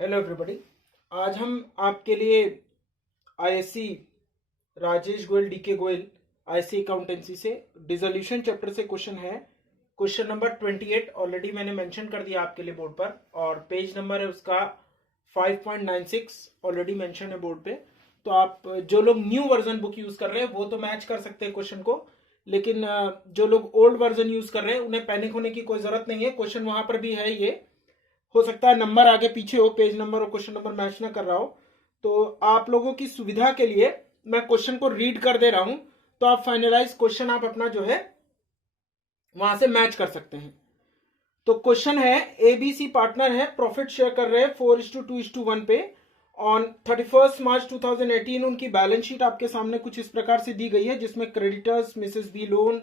Hello everybody. आज हम आपके लिए ISC Rajesh Goyal DK Goyal ISC accountancy से डिसोल्यूशन चैप्टर से क्वेश्चन है। क्वेश्चन नंबर 28 ऑलरेडी मैंने मेंशन कर दिया आपके लिए बोर्ड पर, और पेज नंबर है उसका 5.96 ऑलरेडी मेंशन है बोर्ड पे। तो आप जो लोग न्यू वर्जन बुक यूज कर रहे हैं वो तो मैच कर सकते हैं क्वेश्चन को, लेकिन जो लोग ओल्ड वर्जन यूज कर रहे हैं उन्हें पैनिक होने की कोई जरूरत नहीं है। क्वेश्चन वहां पर भी है, ये हो सकता है नंबर आगे पीछे हो, पेज नंबर और क्वेश्चन नंबर मैच ना कर रहा हो। तो आप लोगों की सुविधा के लिए मैं क्वेश्चन को रीड कर दे रहा हूं, तो आप फाइनलाइज क्वेश्चन आप अपना जो है वहां से मैच कर सकते हैं। तो क्वेश्चन है, एबीसी पार्टनर है, प्रॉफिट शेयर कर रहे हैं 4:2:1 पे। ऑन 31 मार्च 2018 उनकी बैलेंस शीट आपके सामने कुछ इस प्रकार से दी गई है, जिसमें creditors Mrs B loan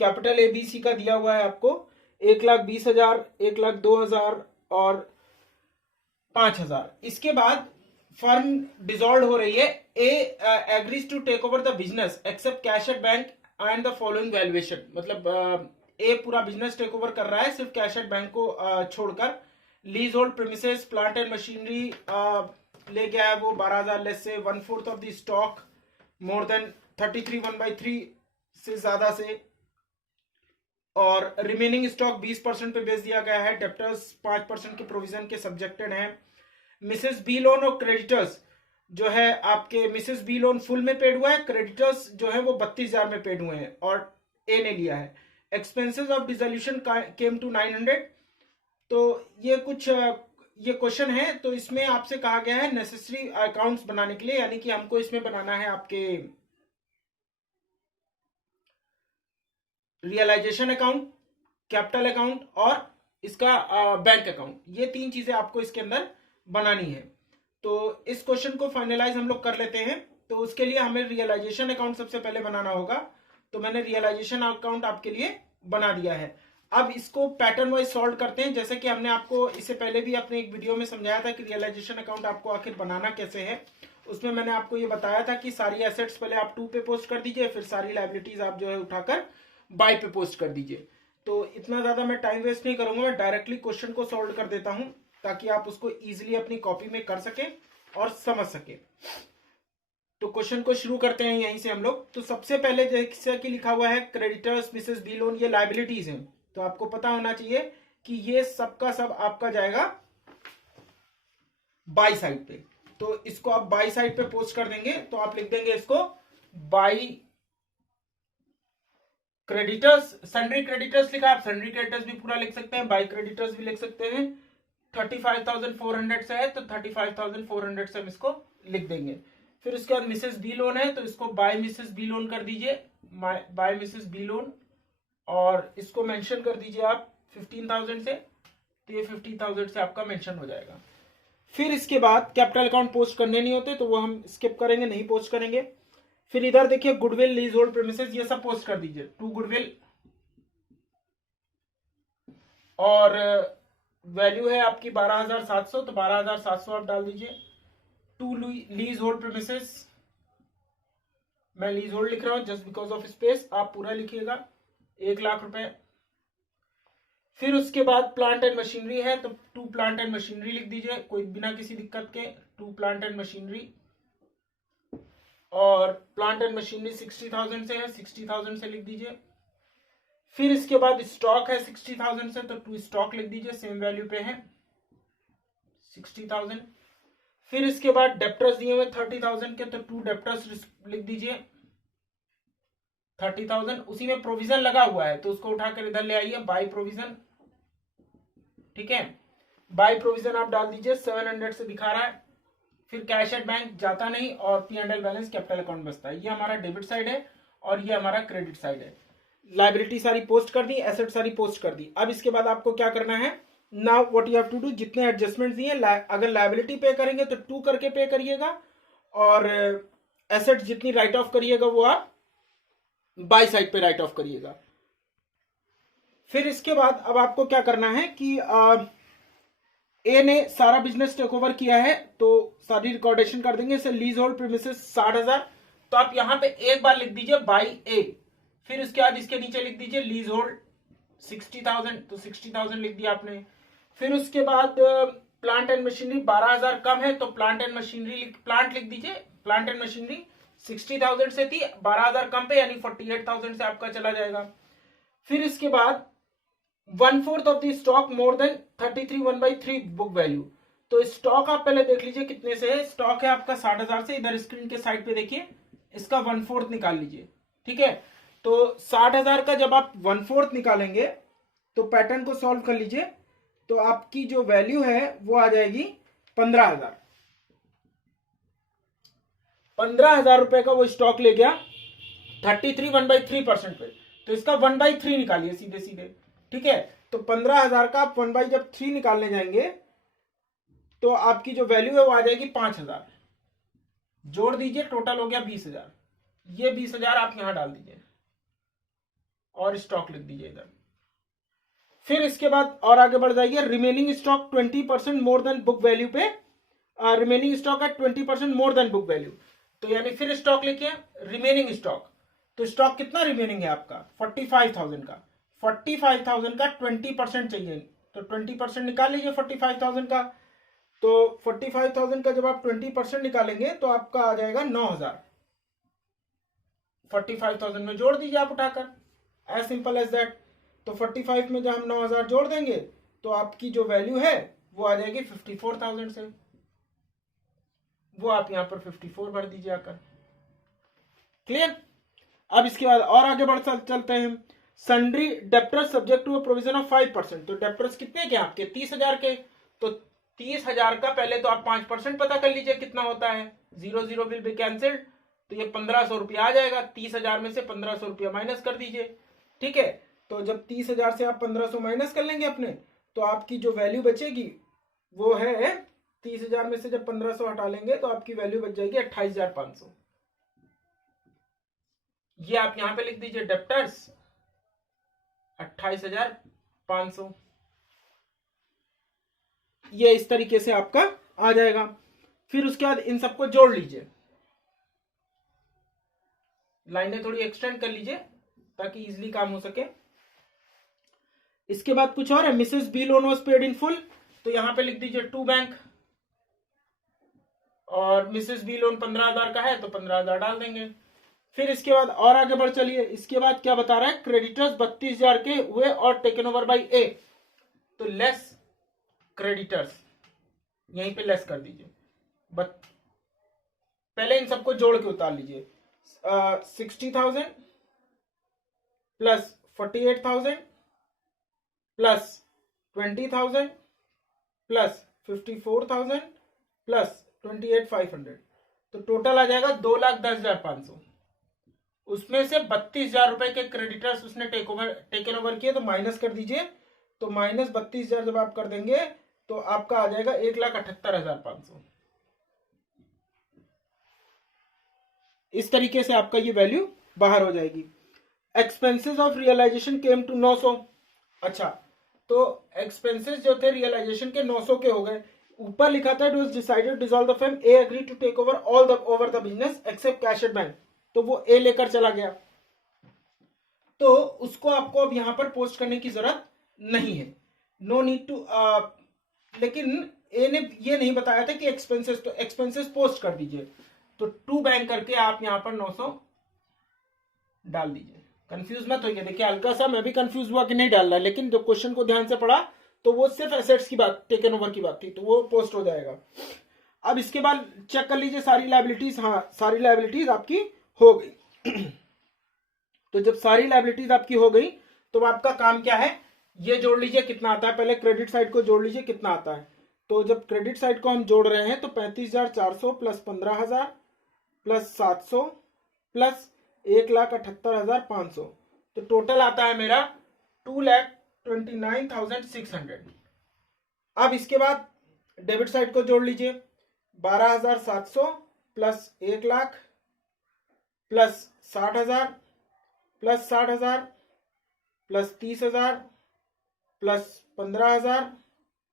capital ABC का दिया हुआ है आपको 1,20,000, 1,02,000 और 5,000। इसके बाद फर्म डिसॉल्व हो रही है। A agrees to take over the business except cash at bank and the following valuation. मतलब ए पूरा बिजनेस टेक ओवर कर रहा है, सिर्फ कैश एट बैंक को छोड़कर। Lease hold premises plant and machinery ले गया है वो 12,000, लेस से 1/4 of the stock more than 33 1/3 से ज्यादा से, और रिमेनिंग स्टॉक 20% पे बेच दिया गया है। डेप्टर्स 5% के प्रोविजन के सब्जेक्टेड हैं। मिसेस बी लोन और क्रेडिटर्स जो है आपके, मिसेस बी लोन फुल में पेड हुआ है, क्रेडिटर्स जो है वो 32,000 में पेड हुए हैं और ए ने लिया है। Expenses of dissolution came to 900। तो ये कुछ ये क्वेश्चन है, तो इसमें आपसे कहा गया है नेसेसरी अकाउंट्स बनाने के लिए, यानी कि हमको इसमें बनाना है आपके रियलाइजेशन अकाउंट, कैपिटल अकाउंट और इसका बैंक अकाउंट। ये तीन चीजें आपको इसके अंदर बनानी है। तो इस क्वेश्चन को फाइनलाइज हम लोग कर लेते हैं। तो उसके लिए हमें रियलाइजेशन अकाउंट सबसे पहले बनाना होगा। तो मैंने रियलाइजेशन अकाउंट आपके लिए बना दिया है। अब इसको पैटर्न वाइज सॉल्व करते हैं, जैसे कि हमने आपको इससे पहले भी अपने एक वीडियो में समझाया था कि रियलाइजेशन अकाउंट आपको आखिर बनाना कैसे है। उसमें मैंने आपको ये बताया था कि सारी एसेट्स पहले आप 2 पे पोस्ट कर दीजिए, फिर सारी लाइबिलिटीज आप जो है उठाकर बाय पे पोस्ट कर दीजिए। तो इतना ज्यादा मैं टाइम वेस्ट नहीं करूंगा, मैं डायरेक्टली क्वेश्चन को सॉल्व कर देता हूं ताकि आप उसको इजीली अपनी कॉपी में कर सके और समझ सके। तो क्वेश्चन को शुरू करते हैं यहीं से हम लोग। तो सबसे पहले जैसे कि लिखा हुआ है क्रेडिटर्स मिसेस बी लोन, ये लाइबिलिटीज हैं। तो आपको पता होना चाहिए कि ये सबका सब आपका जाएगा बाई साइड पे। तो इसको आप बाई साइड पे पोस्ट कर देंगे। तो आप लिख देंगे इसको बाई क्रेडिटर्स। सन्ड्री क्रेडिटर्स लिखा, आप सन्ड्री क्रेडिटर्स भी पूरा लिख सकते हैं, बाई क्रेडिटर्स भी लिख सकते हैं। 35,400 से है तो 35,400 से हम इसको लिख देंगे। फिर उसके बाद मिसेस बी लोन है तो इसको बाय मिसेस बी लोन कर दीजिए, बाय मिसेस बी लोन, और इसको मेंशन कर दीजिए आप 15,000 से। तो ये 15,000 से आपका मेंशन हो जाएगा। फिर इसके बाद कैपिटल अकाउंट पोस्ट करने नहीं होते तो वो हम स्किप करेंगे, नहीं पोस्ट करेंगे। फिर इधर देखिए गुडविल, लीज होल्ड प्रीमिसेस, ये सब पोस्ट कर दीजिए। 2 गुडविल और वैल्यू है आपकी 12,700, तो 12,700 आप डाल दीजिए। 2 लीज होल्ड प्रीमिसेस, मैं लीज होल्ड लिख रहा हूं जस्ट बिकॉज ऑफ स्पेस, आप पूरा लिखिएगा 1,00,000 रुपए। फिर उसके बाद प्लांट एंड मशीनरी है तो 2 प्लांट एंड मशीनरी लिख दीजिए, कोई बिना किसी दिक्कत के 2 प्लांट एंड मशीनरी। और प्लांट एंड मशीनरी 60,000 से है, 60,000 से लिख दीजिए। फिर इसके बाद स्टॉक है 60,000 से, तो 2 स्टॉक लिख दीजिए, सेम वैल्यू पे है 60,000। फिर इसके बाद डेप्टर्स दिए हुए 30,000 के, तो 2 डेप्टर्स लिख दीजिए 30,000। उसी में प्रोविजन लगा हुआ है तो उसको उठाकर इधर ले आइए, बाय प्रोविजन। ठीक है, बाय प्रोविजन आप डाल दीजिए, 700 से दिखा रहा है। फिर कैश एट बैंक जाता नहीं और P&L बैलेंस कैपिटल अकाउंट बचता है। ये हमारा डेबिट साइड है और ये हमारा क्रेडिट साइड है। लाइबिलिटी सारी पोस्ट कर दी, एसेट सारी पोस्ट कर दी। अब इसके बाद आपको क्या करना है, now what you have to do, जितने एडजस्टमेंट दिए, अगर लाइबिलिटी पे करेंगे तो 2 करके पे करिएगा, और एसेट जितनी राइट ऑफ करिएगा वो आप बाई साइड पे राइट ऑफ करिएगा। फिर इसके बाद अब आपको क्या करना है कि ए ने सारा बिजनेस टेक ओवर किया है तो सारी रिकॉर्डेशन कर देंगे। इसे लीज होल्ड प्रीमिसेस 60,000, तो आप यहां पे एक बार लिख दीजिए बाई ए। फिर उसके बाद इसके नीचे लिख दीजिए लीज होल्ड 60,000, तो 60,000 लिख दिया आपने। फिर उसके बाद प्लांट एंड मशीनरी 12,000 कम है तो प्लांट एंड मशीनरी प्लांट लिख दीजिए। प्लांट एंड मशीनरी 60,000 से थी, 12,000 कम पे यानी 48,000 से आपका चला जाएगा। फिर इसके बाद 1/4 of the stock more than 33 1/3 book value. तो स्टॉक आप पहले देख लीजिए कितने से है। स्टॉक है आपका 60,000 से, इधर स्क्रीन के साइड पे देखिए, इसका 1/4 निकाल लीजिए। ठीक है, तो 60,000 का जब आप 1/4 निकालेंगे तो पैटर्न को सॉल्व कर लीजिए, तो आपकी जो वैल्यू है वो आ जाएगी 15,000। 15,000 रुपए का वो स्टॉक ले गया 33 1/3% पे, तो इसका 1/3 निकालिए सीधे सीधे। ठीक है, तो 15,000 का आप 1/3 निकालने जाएंगे तो आपकी जो वैल्यू है वो आ जाएगी 5,000। जोड़ दीजिए, टोटल हो गया 20,000। ये 20,000 आप यहां डाल दीजिए और स्टॉक लिख दीजिए इधर। फिर इसके बाद और आगे बढ़ जाइए, remaining stock 20% more than book value पे, रिमेनिंग स्टॉक है 20% मोर देन बुक वैल्यू। तो यानी फिर स्टॉक लिखिए रिमेनिंग स्टॉक। तो स्टॉक कितना रिमेनिंग है आपका 45,000 का। 45,000 का 20% चाहिए, तो 20% निकाल लीजिए 45,000 का। तो 45,000 का जब आप 20% निकालेंगे तो आपका आ जाएगा 9,000। 45,000 में जोड़ दीजिए आप उठाकर, एज सिंपल एज दैट। तो 45 में जब हम 9,000 जोड़ देंगे तो आपकी जो वैल्यू है वो आ जाएगी 54,000 से। वो आप यहां पर 54 भर दीजिए आकर। क्लियर। अब इसके बाद और आगे बढ़ चलते हैं। Sundry debtors subject to provision of 5%। तो डेप्टर्स कितने के आपके 30,000 के, तो 30,000 का पहले तो आप 5% पता कर लीजिए कितना होता है। 0 विल बी कैंसिल्ड, तो ये 1,500 रुपया आ जाएगा। 30,000 में से 1,500 रुपया माइनस कर दीजिए। ठीक है, तो जब 30,000 से आप 1,500 माइनस कर लेंगे अपने, तो आपकी जो वैल्यू बचेगी वो है 30,000 में से जब 1,500 हटा लेंगे तो आपकी वैल्यू बच जाएगी 28,500। ये आप यहां पे लिख दीजिए डेप्टर्स 28,500। ये इस तरीके से आपका आ जाएगा। फिर उसके बाद इन सबको जोड़ लीजिए, लाइनें थोड़ी एक्सटेंड कर लीजिए ताकि इजीली काम हो सके। इसके बाद कुछ और है, Mrs B loan was paid in full, तो यहां पे लिख दीजिए टू बैंक। और मिसेस बी लोन 15,000 का है तो 15,000 डाल देंगे। फिर इसके बाद और आगे बढ़ चलिए। इसके बाद क्या बता रहा है, क्रेडिटर्स 32,000 के हुए और टेकन ओवर बाई ए, तो लेस क्रेडिटर्स यहीं पे लेस कर दीजिए। पहले इन सबको जोड़ के उतार लीजिए। 60,000 प्लस 48,000 प्लस 20,000 प्लस 54,000 प्लस 28,500, तो टोटल आ जाएगा 2,10,500। उसमें से 32,000 रुपए के क्रेडिटर्स उसने टेकन ओवर किए, तो माइनस कर दीजिए। तो माइनस 32,000 जब आप कर देंगे तो आपका आ जाएगा 1,78,500। इस तरीके से आपका ये वैल्यू बाहर हो जाएगी। Expenses of realisation came to 900। अच्छा, तो एक्सपेंसेस जो थे रियलाइजेशन के 900 के हो गए। ऊपर लिखा था it was decided dissolve the firm, A agree to take over all the over the business except cash at bank, तो वो ए लेकर चला गया, तो उसको आपको अब यहां पर पोस्ट करने की जरूरत नहीं है, नो नीड टू। लेकिन ए ने ये नहीं बताया था कि एक्सपेंसेस, तो एक्सपेंसेस पोस्ट कर दीजिए। तो टू बैंक करके आप यहां पर 900 डाल दीजिए। कंफ्यूज मत होइए, देखिए हल्का सा मैं भी कंफ्यूज हुआ कि नहीं डाल रहा, लेकिन जो क्वेश्चन को ध्यान से पढ़ा तो वो सिर्फ एसेट्स की बात, टेकन ओवर की बात थी, तो वो पोस्ट हो जाएगा। अब इसके बाद चेक कर लीजिए सारी लायबिलिटीज। हाँ, सारी लायबिलिटीज आपकी हो गई। तो जब सारी लायबिलिटीज आपकी हो गई तो आपका काम क्या है, ये जोड़ लीजिए कितना आता है। पहले क्रेडिट साइड को जोड़ लीजिए कितना आता है। तो जब क्रेडिट साइड को हम जोड़ रहे हैं तो 35,400 प्लस 15,000 प्लस 700 प्लस 1,78,500, तो टोटल आता है मेरा 2,29,600। अब इसके बाद डेबिट साइड को जोड़ लीजिए, 12,700 plus 1,00,000 plus 60,000 plus 60,000 plus 30,000 plus 15,000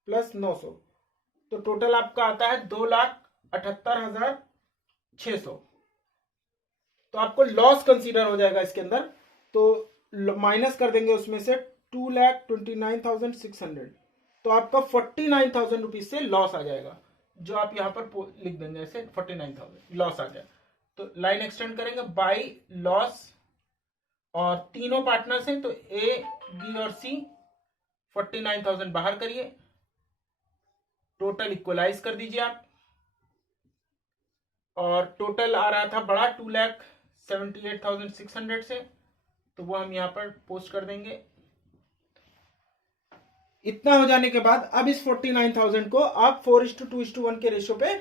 plus 900, तो टोटल आपका आता है 2,78,600। तो आपको लॉस कंसीडर हो जाएगा इसके अंदर, तो माइनस कर देंगे उसमें से 2,29,600। तो आपका 49,000 रुपीज से लॉस आ जाएगा, जो आप यहाँ पर लिख देंगे ऐसे 49,000 लॉस आ गया। तो लाइन एक्सटेंड करेंगे बाय लॉस, और तीनों पार्टनर्स हैं तो ए बी और सी, 49,000 बाहर करिए, टोटल इक्वलाइज कर दीजिए आप, और टोटल आ रहा था बड़ा 2,78,600 से, तो वो हम यहां पर पोस्ट कर देंगे। इतना हो जाने के बाद अब इस 49,000 को आप 4:2:1 के रेशियो पे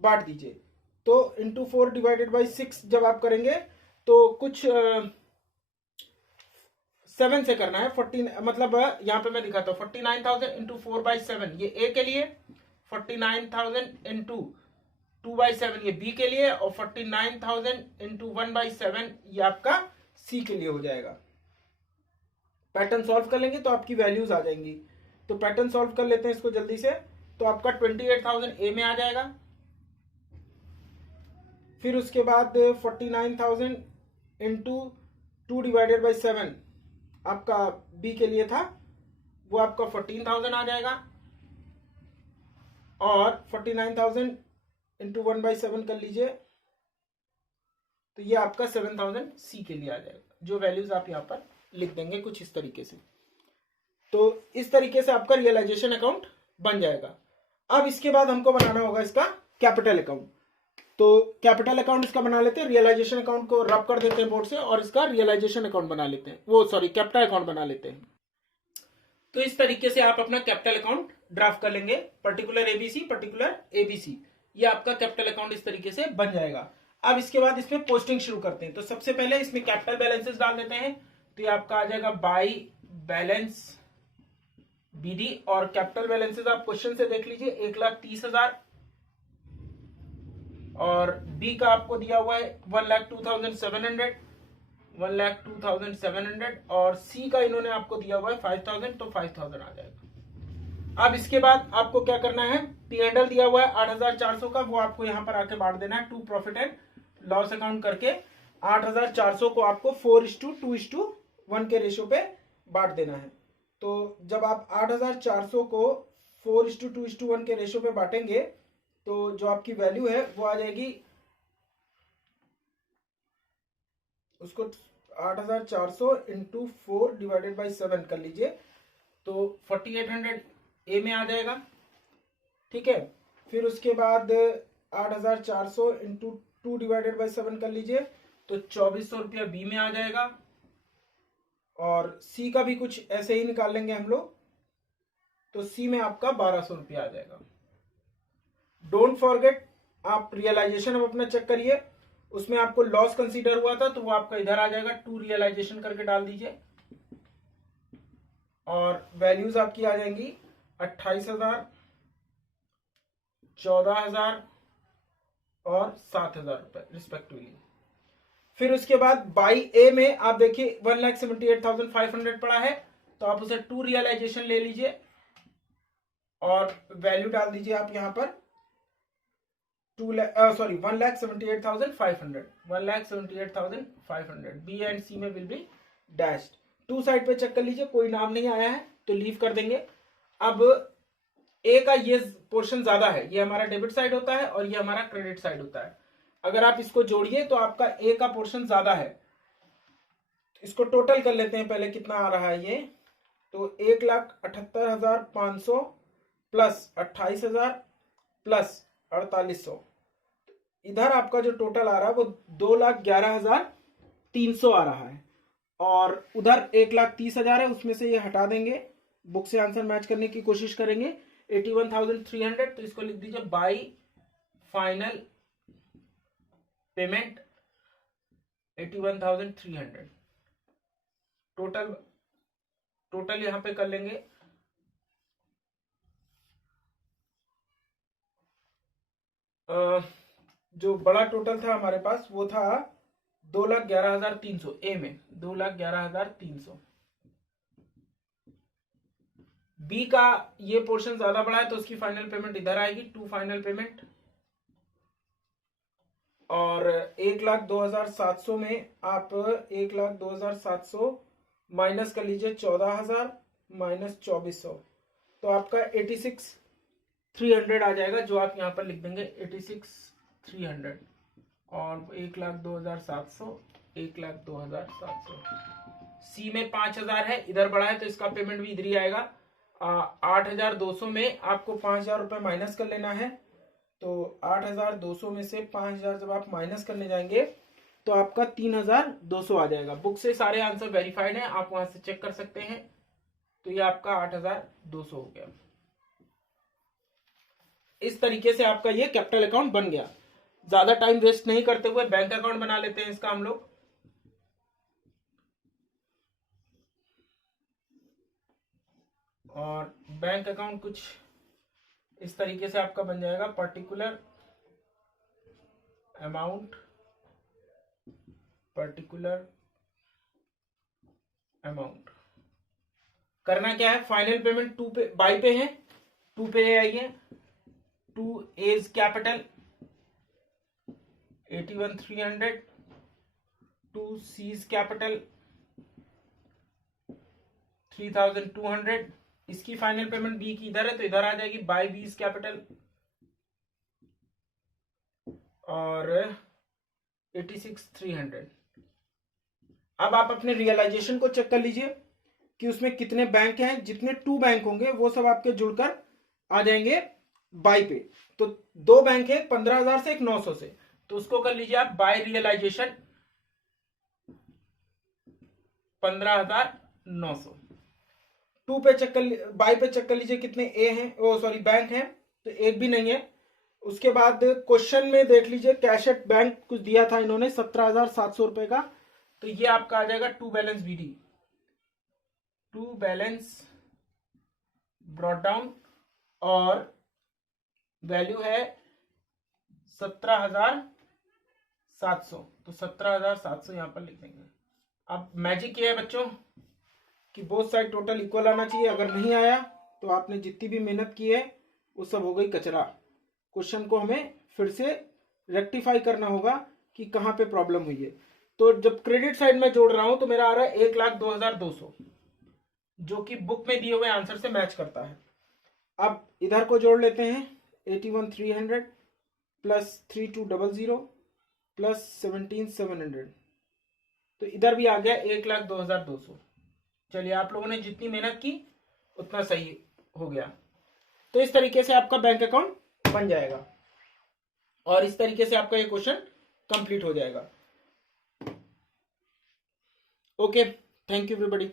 बांट दीजिए। तो इंटू 4 डिवाइडेड बाई 6 जब आप करेंगे तो कुछ 7 से करना है। 14 मतलब यहां पे मैं दिखाता हूं, 49,000 इंटू 4/7 ये ए के लिए, 49,000 इंटू 2/7 ये बी के लिए, और 49,000 इंटू 1/7 ये आपका सी के लिए हो जाएगा। पैटर्न सॉल्व कर लेंगे तो आपकी वैल्यूज आ जाएंगी। तो पैटर्न सॉल्व कर लेते हैं इसको जल्दी से। तो आपका 28,000 ए में आ जाएगा, फिर उसके बाद 49,000 इंटू 2 डिवाइडेड बाई 7 आपका बी के लिए था, वो आपका 14,000 आ जाएगा, और 49,000 इंटू 1/7 कर लीजिए तो ये आपका 7,000 सी के लिए आ जाएगा। जो वैल्यूज आप यहां पर लिख देंगे कुछ इस तरीके से। तो इस तरीके से आपका रियलाइजेशन अकाउंट बन जाएगा। अब इसके बाद हमको बनाना होगा इसका कैपिटल अकाउंट। तो कैपिटल अकाउंट इसका बना लेते हैं, रियलाइजेशन अकाउंट को रब कर देते हैं बोर्ड से, और इसका रियलाइजेशन अकाउंट बना लेते हैं, वो सॉरी कैपिटल अकाउंट बना लेते हैं। तो इस तरीके से आप अपना कैपिटल अकाउंट ड्राफ्ट कर लेंगे, पर्टिकुलर एबीसी पर्टिकुलर एबीसी, ये आपका कैपिटल अकाउंट इस तरीके से बन जाएगा। अब इसके बाद इसमें पोस्टिंग शुरू करते हैं। तो सबसे पहले इसमें कैपिटल बैलेंसेस डाल देते हैं। तो ये आपका आ जाएगा बाई बैलेंस बीडी, और कैपिटल बैलेंसेस आप क्वेश्चन से देख लीजिए 1,30,000, और बी का आपको दिया हुआ है 1,02,700, 1,02,700, और सी का इन्होंने आपको दिया हुआ है 5,000, तो 5,000 आ जाएगा। अब इसके बाद आपको क्या करना है, P&L दिया हुआ है 8,400 का, वो आपको यहां पर आके बांट देना है, to profit and loss account करके 8,400 को आपको 4:2:1 के रेशियो पे बांट देना है। तो जब आप 8,400 को 4:2:1 के रेशियो पे बांटेंगे तो जो आपकी वैल्यू है वो आ जाएगी, उसको 8,400 इंटू 4 डिवाइडेड बाई 7 कर लीजिए, तो 4,800 ए में आ जाएगा। ठीक है, फिर उसके बाद 8,400 इंटू 2 डिवाइडेड बाई 7 कर लीजिए, तो 2,400 रुपया बी में आ जाएगा, और सी का भी कुछ ऐसे ही निकाल लेंगे हम लोग, तो सी में आपका 1,200 रुपया आ जाएगा। डोंट फॉरगेट, आप रियलाइजेशन अब अपना चेक करिए, उसमें आपको लॉस कंसीडर हुआ था तो वो आपका इधर आ जाएगा, टू रियलाइजेशन करके डाल दीजिए, और वैल्यूज आपकी आ जाएंगी 28,000, 14,000 और 7,000 रुपए रिस्पेक्टिवली। फिर उसके बाद बाई ए में आप देखिए 1,78,500 पड़ा है, तो आप उसे टू रियलाइजेशन ले लीजिए, और वैल्यू डाल दीजिए आप यहां पर 1,78,500, 1,78,500। बी एंड सी में will be dashed. To side पे चेक कर लीजिए, कोई नाम नहीं आया है तो लीव कर देंगे। अब ए का ये पोर्शन ज्यादा है, ये हमारा डेबिट साइड होता है और ये हमारा क्रेडिट साइड होता है। अगर आप इसको जोड़िए तो आपका ए का पोर्शन ज्यादा है। इसको टोटल कर लेते हैं पहले, कितना आ रहा है ये, तो 1,78,500 प्लस 28,000 प्लस 4,800, इधर आपका जो टोटल आ रहा है वो 2,11,300 आ रहा है, और उधर 1,30,000 है, उसमें से ये हटा देंगे, बुक से आंसर मैच करने की कोशिश करेंगे। 81,300, तो इसको लिख दीजिए बाई फाइनल पेमेंट 81,300। टोटल यहां पे कर लेंगे, जो बड़ा टोटल था हमारे पास वो था 2,11,300 ए में, 2,11,300। बी का ये पोर्शन ज्यादा बड़ा है तो उसकी फाइनल पेमेंट इधर आएगी, टू फाइनल पेमेंट, और 1,02,700 में आप 1,02,700 माइनस कर लीजिए 14,000 माइनस 2,400, तो आपका 86,300 आ जाएगा, जो आप यहाँ पर लिख देंगे 86,300 और 1,02,700, 1,02,700। सी में 5,000 है, इधर बढ़ा है तो इसका पेमेंट भी इधर ही आएगा। 8,200 में आपको 5,000 रुपये माइनस कर लेना है। तो 8,200 में से 5,000 जब आप माइनस करने जाएंगे तो आपका 3,200 आ जाएगा। बुक से सारे आंसर वेरीफाइड हैं, आप वहां से चेक कर सकते हैं। तो ये आपका 8,200 हो गया। इस तरीके से आपका ये कैपिटल अकाउंट बन गया। ज्यादा टाइम वेस्ट नहीं करते हुए बैंक अकाउंट बना लेते हैं इसका हम लोग। और बैंक अकाउंट कुछ इस तरीके से आपका बन जाएगा। पर्टिकुलर अमाउंट, पर्टिकुलर अमाउंट करना क्या है, फाइनल पेमेंट 2 पे बाई पे है, 2 पे आइए। 2 एज कैपिटल 81,300, 2 सीज कैपिटल 3,200। इसकी फाइनल पेमेंट बी की इधर है तो इधर आ जाएगी बाय बीज कैपिटल और 86,300। अब आप अपने रियलाइजेशन को चेक कर लीजिए कि उसमें कितने बैंक हैं। जितने 2 बैंक होंगे वो सब आपके जुड़कर आ जाएंगे बाय पे। तो 2 बैंक है, 15,000 से, एक 900 से, तो उसको कर लीजिए आप बाय रियलाइजेशन 15,900। 2 पे चेक कर, बाय पे चेक कर लीजिए कितने ए हैं, ओ सॉरी बैंक हैं, तो एक भी नहीं है। उसके बाद क्वेश्चन में देख लीजिए कैश एट बैंक कुछ दिया था इन्होंने 17,700 रुपए का, तो ये आपका आ जाएगा to balance BD, to balance brought down और वैल्यू है 17,700। तो 17,700 यहां पर लिख देंगे। अब मैजिक ये है बच्चों कि बोथ साइड टोटल इक्वल आना चाहिए। अगर नहीं आया तो आपने जितनी भी मेहनत की है वो सब हो गई कचरा। क्वेश्चन को हमें फिर से रेक्टिफाई करना होगा कि कहां पे प्रॉब्लम हुई है। तो जब क्रेडिट साइड में जोड़ रहा हूं तो मेरा आ रहा है 1,02,200, जो कि बुक में दिए हुए आंसर से मैच करता है। अब इधर को जोड़ लेते हैं 81,300 प्लस 3,200 प्लस 17,700, तो इधर भी आ गया 1,02,200। चलिए, आप लोगों ने जितनी मेहनत की उतना सही हो गया। तो इस तरीके से आपका बैंक अकाउंट बन जाएगा और इस तरीके से आपका ये क्वेश्चन कंप्लीट हो जाएगा। Okay, thank you everybody.